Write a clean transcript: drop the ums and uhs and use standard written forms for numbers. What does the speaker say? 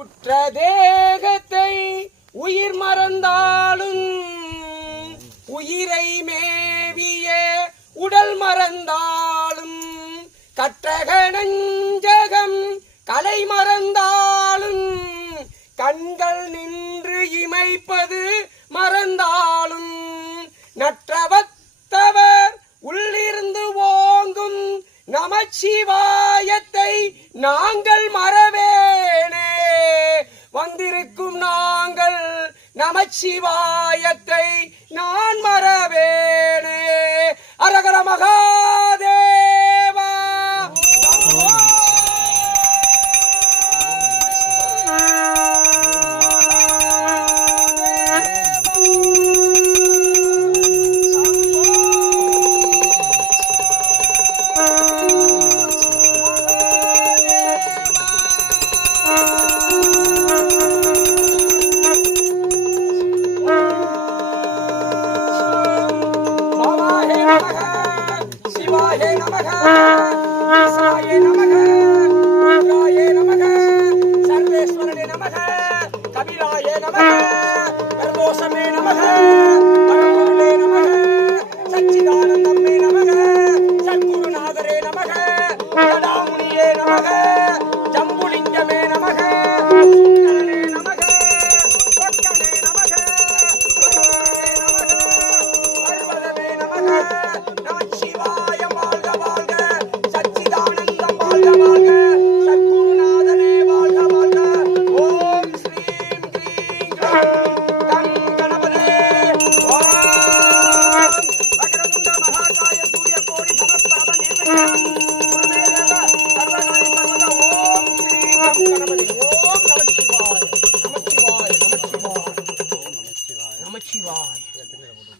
உற்ற தேகத்தை உயிர் மறந்தாலும் உயிரை மேவிய உடல் மறந்தாலும் கற்றக நஞ்சகம் கலை மறந்தாலும் கண்கள் நின்று இமைப்பது மறந்தாலும் நற்றவத்தவர் உள்ளிருந்து ஓங்கும் நமச்சிவாயத்தை நாங்கள் மறவேனே. வந்திருக்கும் நாங்கள் நமச்சிவாயத்தை நான் மறவேனே. அரகர மகாதேவா. சிவாய நமக, ஈசாய நமக, ருத்ராய நமக, சர்வேஸ்வரனே நமக, கபிலாய நமக, பிரதோஷமே நமக, பரம்பொருளே நமக, சச்சிதானந்தமே நமக, சத்குருநாதரே நமக, சதாமுனியே நமக, ஜம்புலிங்கமே நமக, சுந்தரனே நமக, சொக்கமே நமக, பரம்பொருளே நமக, பர்வதமே நமக. நமச்சிவாயம் வாழ்க வாழ்க, சச்சிதானந்தம் வாழ்க வாழ்க, சத்குருநாதனே வாழ்க வாழ்க. ஓம் ஸ்ரீம் க்ரீம் கம் கணபதே. ஓம் வக்ரதுண்ட மகாகாய சூரியகோடி சமஸ்பிரப நிர்விக்னம் குருமே தேவ சர்வகாரி சர்வதா. ஓம் ஸ்ரீம் கம் கணபதே. ஓம் நமச்சிவாய நமச்சிவாய நமச்சிவாய நமச்சிவாய.